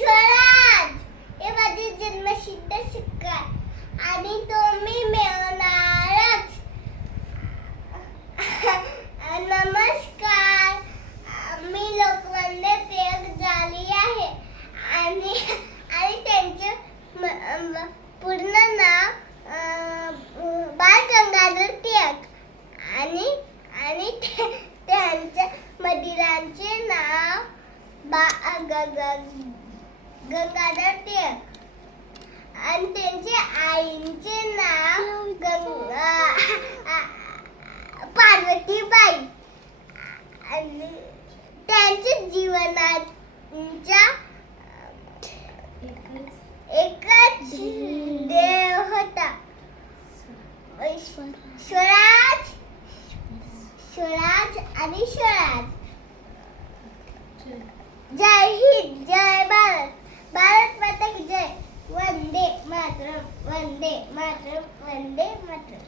स्वराज हे माझे जन्मसिद्ध हक्क आहे आणि तो मी मिळवणारच. नमस्कार, मी लोकवंदे टिळक झाली आहे आणि त्यांचे पूर्ण नाव बाळ गंगाधर टिळक आणि त्यांच्या वडिलांचे नाव गंगाधर टिळक आणि त्यांच्या आईचे नाव पार्वतीबाई आणि त्यांच्या जीवनाच्या एकच देव होता, स्वराज आणि स्वराज. जय हिंद, जय भारत, भारत माता की जय. वंदे मातरम, वंदे मातरम, वंदे मातरम.